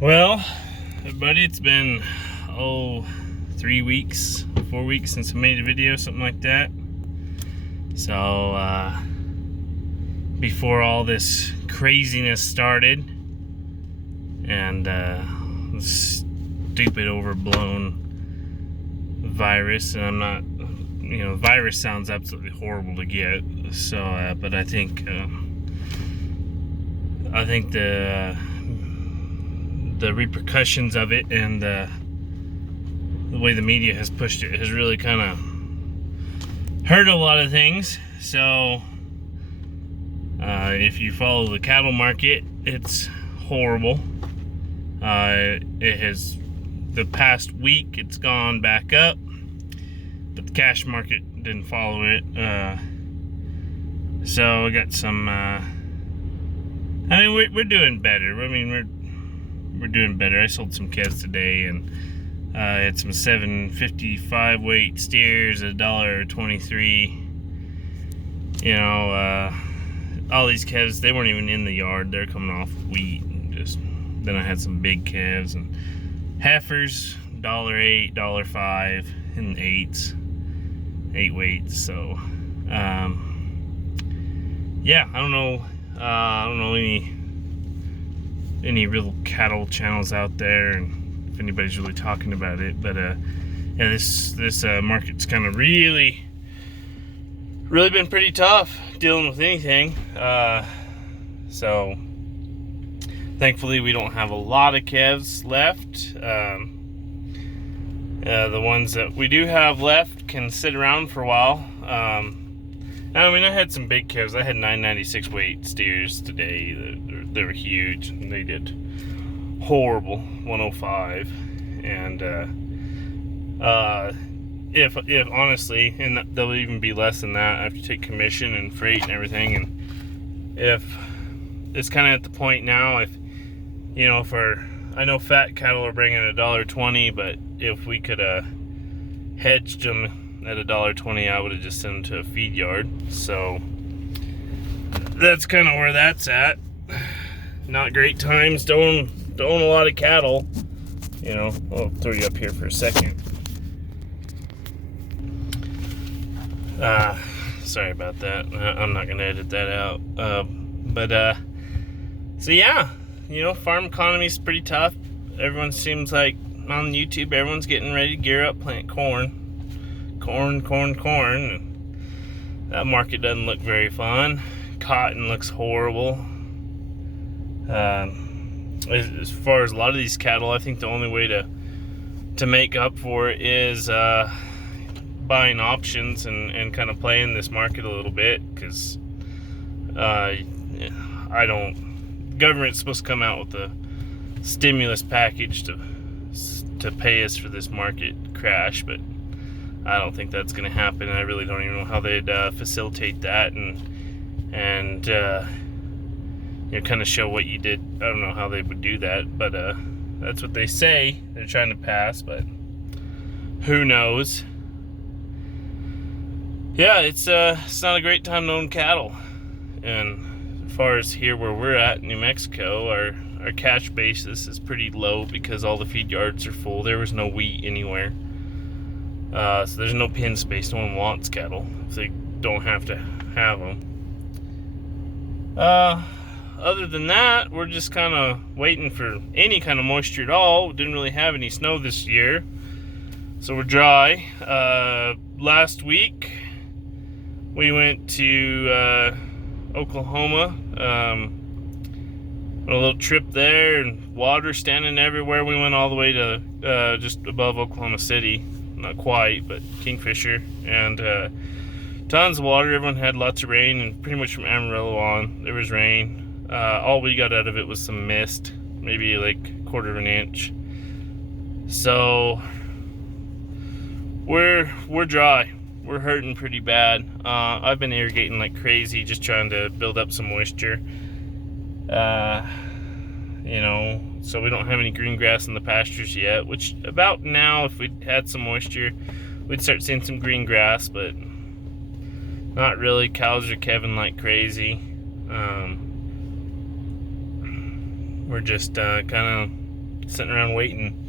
Well, everybody, it's been 3 weeks, 4 weeks since I made a video, something like that. So before all this craziness started and this stupid overblown virus, and I'm not, virus sounds absolutely horrible to get. So, but I think the repercussions of it and the way the media has pushed it has really kind of hurt a lot of things. So if you follow the cattle market, it's horrible. It has, the past week, it's gone back up, but the cash market didn't follow it. So we got some, we're doing better. We're doing better. I sold some calves today, and had some 755 weight steers at $1.23. All these calves, they weren't even in the yard. They're coming off wheat. And then I had some big calves and heifers, $1.08, $1.05 in the 8 weights. So yeah, I don't know any real cattle channels out there, and if anybody's really talking about it. But yeah, this market's kind of really been pretty tough dealing with anything. So thankfully we don't have a lot of calves left. The ones that we do have left can sit around for a while. I had some big calves. I had 996 weight steers today. They were huge. They did horrible, 105. And if honestly, and they'll even be less than that. I have to take commission and freight and everything. And if it's kind of at the point now, if I know fat cattle are bringing $1.20, but if we could hedged them at $1.20, I would have just sent them to a feed yard. So that's kind of where that's at. Not great times to own a lot of cattle. I'll throw you up here for a second. Sorry about that. I'm not gonna edit that out. So yeah, farm economy is pretty tough. Everyone seems like on YouTube, everyone's getting ready to gear up, plant corn. That market doesn't look very fun. Cotton looks horrible. As far as a lot of these cattle, I think the only way to make up for it is buying options and kind of playing this market a little bit, because government's supposed to come out with a stimulus package to pay us for this market crash, but I don't think that's going to happen. I really don't even know how they'd facilitate that and kind of show what you did. I don't know how they would do that, but that's what they say they're trying to pass, but who knows. Yeah, it's not a great time to own cattle. And as far as here where we're at in New Mexico, our cash basis is pretty low because all the feed yards are full. There was no wheat anywhere. So there's no pen space. No one wants cattle if they don't have to have them. Other than that, we're just kind of waiting for any kind of moisture at all. We didn't really have any snow this year, so we're dry. Last week we went to Oklahoma, on a little trip there, and water standing everywhere. We went all the way to just above Oklahoma City, not quite, but Kingfisher, and tons of water. Everyone had lots of rain, and pretty much from Amarillo on there was rain. All we got out of it was some mist, maybe like a quarter of an inch. So we're dry. We're hurting pretty bad. I've been irrigating like crazy, just trying to build up some moisture. So we don't have any green grass in the pastures yet, which about now, if we had some moisture, we'd start seeing some green grass, but not really. Cows are calving like crazy. We're just kind of sitting around waiting.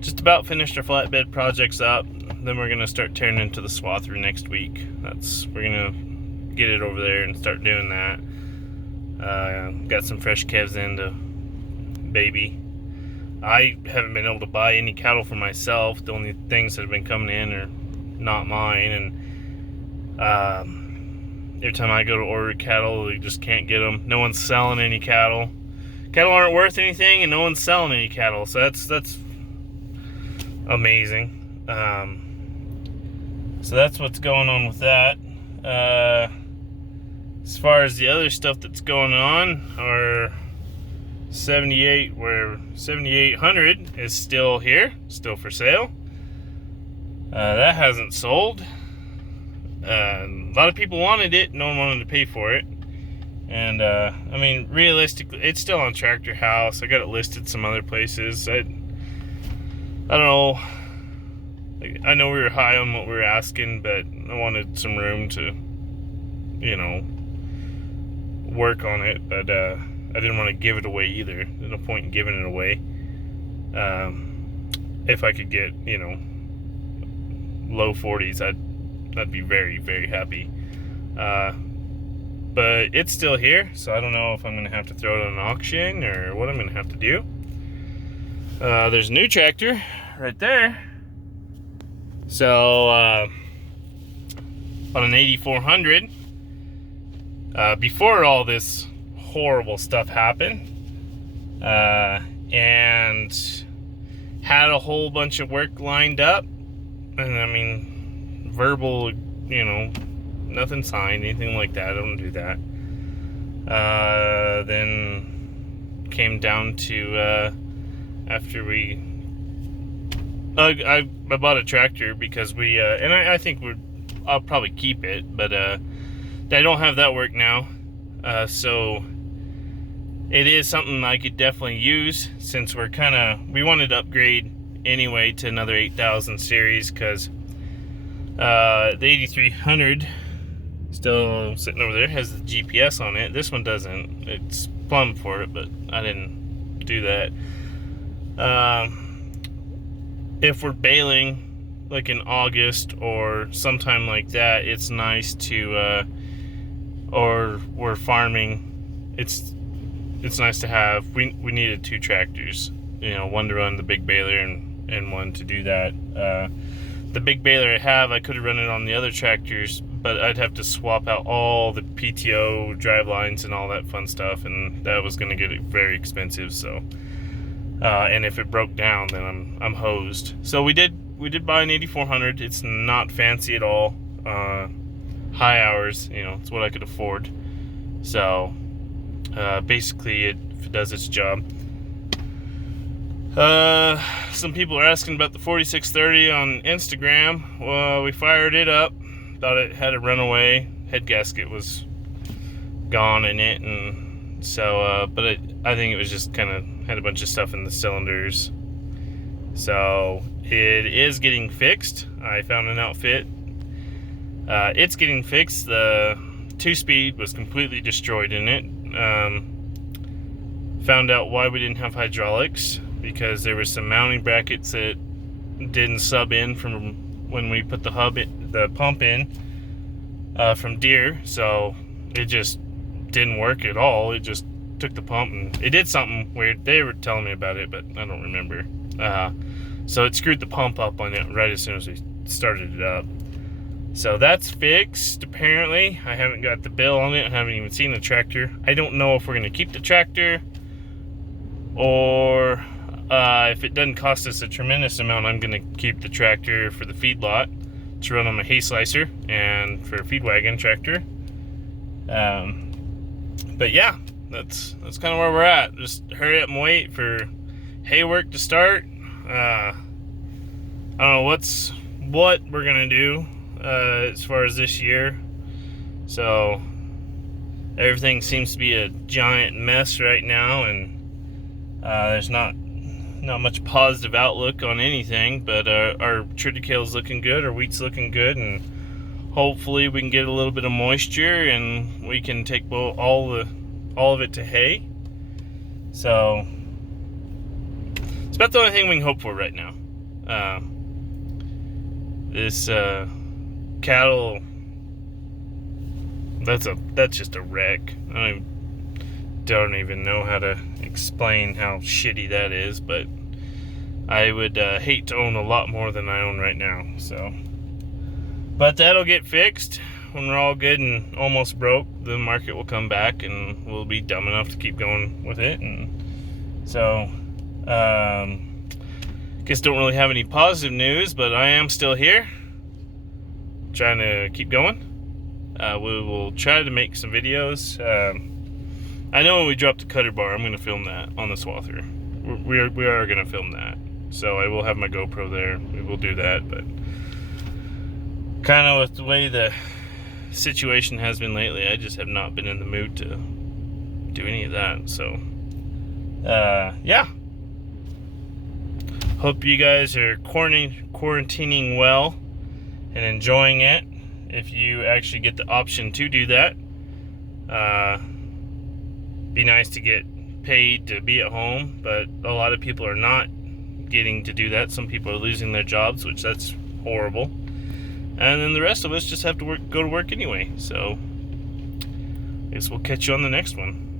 Just about finished our flatbed projects up. Then we're gonna start tearing into the swath through next week. We're gonna get it over there and start doing that. Got some fresh calves into baby. I haven't been able to buy any cattle for myself. The only things that have been coming in are not mine, and every time I go to order cattle, we just can't get them. No one's selling any cattle. Cattle aren't worth anything, and no one's selling any cattle. So that's amazing. So that's what's going on with that. As far as the other stuff that's going on, our 7800 is still here, still for sale. That hasn't sold. A lot of people wanted it. No one wanted to pay for it. And I mean, realistically, it's still on Tractor House. I got it listed some other places. I don't know. I know we were high on what we were asking, but I wanted some room to, work on it. But I didn't want to give it away either. There's no point in giving it away. If I could get, low 40s, I'd be very, very happy. But it's still here, so I don't know if I'm going to have to throw it on an auction or what I'm going to have to do. There's a new tractor right there. So, on an 8400, before all this horrible stuff happened, and had a whole bunch of work lined up, and I mean, verbal, nothing signed, anything like that. I don't do that. Then came down to after I bought a tractor because and I think I'll probably keep it, but I don't have that work now, so it is something I could definitely use since we wanted to upgrade anyway to another 8000 series, because the 8300 still sitting over there has the GPS on it. This one doesn't. It's plumbed for it, but I didn't do that. If we're baling like in August or sometime like that, it's nice to or we're farming, it's nice to have. We needed two tractors, one to run the big baler and one to do that. The big baler I could have run it on the other tractors, but I'd have to swap out all the PTO drive lines and all that fun stuff, and that was going to get very expensive. So, and if it broke down, then I'm hosed. So we did buy an 8400. It's not fancy at all. High hours, it's what I could afford. So, basically, it does its job. Some people are asking about the 4630 on Instagram. Well, we fired it up. Thought it had a runaway. Head gasket was gone in it, and so, but I think it was just kind of had a bunch of stuff in the cylinders. So it is getting fixed. I found an outfit. It's getting fixed. The 2-speed was completely destroyed in it. Found out why we didn't have hydraulics, because there were some mounting brackets that didn't sub in from when we put the pump in from Deere, so it just didn't work at all. It just took the pump and it did something weird. They were telling me about it, but I don't remember. So it screwed the pump up on it right as soon as we started it up. So that's fixed, apparently. I haven't got the bill on it. I haven't even seen the tractor. I don't know if we're going to keep the tractor, or if it doesn't cost us a tremendous amount, I'm going to keep the tractor for the feedlot to run on my hay slicer and for a feed wagon tractor. But yeah, that's kind of where we're at. Just hurry up and wait for hay work to start. I don't know what we're going to do as far as this year. So everything seems to be a giant mess right now, and there's not much positive outlook on anything, but our triticale's looking good, our wheat's looking good, and hopefully we can get a little bit of moisture and we can take all of it to hay. So it's about the only thing we can hope for right now. This cattle, that's just a wreck. I don't even know how to explain how shitty that is, but I would hate to own a lot more than I own right now. So, but that'll get fixed when we're all good and almost broke. The market will come back, and we'll be dumb enough to keep going with it. And so, guess don't really have any positive news, but I am still here, trying to keep going. We will try to make some videos. I know when we drop the cutter bar, I'm going to film that on the swather. We are going to film that. So I will have my GoPro there. We will do that, but kind of with the way the situation has been lately, I just have not been in the mood to do any of that. So, yeah. Hope you guys are quarantining well and enjoying it. If you actually get the option to do that, be nice to get paid to be at home, but a lot of people are not getting to do that. Some people are losing their jobs, which that's horrible. And then the rest of us just have to go to work anyway. So I guess we'll catch you on the next one.